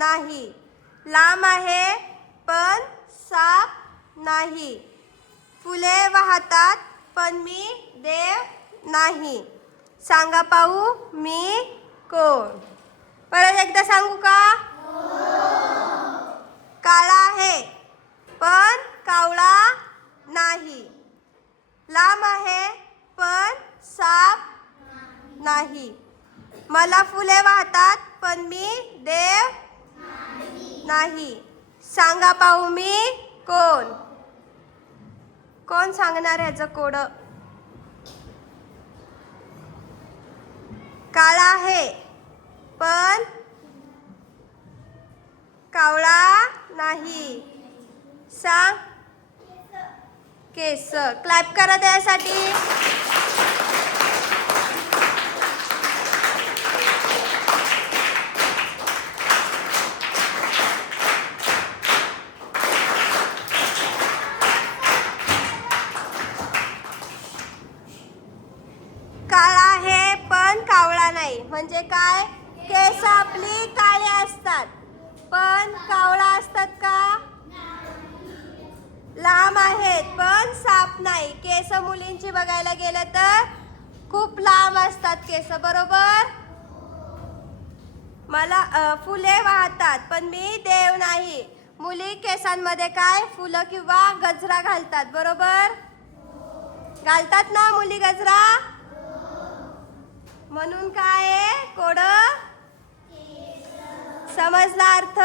नाही. लांब आहे पण साप नाही. फुले वाहतात पण मी देव नाही. सांगा पाहू मी कोण? परत एकदा सांगू का? काळा आहे पण कावळा नाही. लांब आहे पण साप नाही. मला फुले वाहतात पण मी देव नाही. सांगा पाहू मी कोण? कोण सांगणार ह्याचं कोड? काळा आहे पण कावळा नाही. सांग. केस. क्लॅप करा त्यासाठी. काळा आहे पण कावळा नाही म्हणजे काय? केस आपली काळे असतात पण कावळा असतात का? लांब आहेत पण साप नाही. केस मुलींची बघायला गेलं तर खूप लांब असतात केस, बरोबर? मला फुले वाहतात पण मी देव नाही. मुली केसांमध्ये काय फुलं किंवा गजरा घालतात, बरोबर? घालतात ना मुली गजरा? म्हणून काय आहे कोड? समजला अर्थ?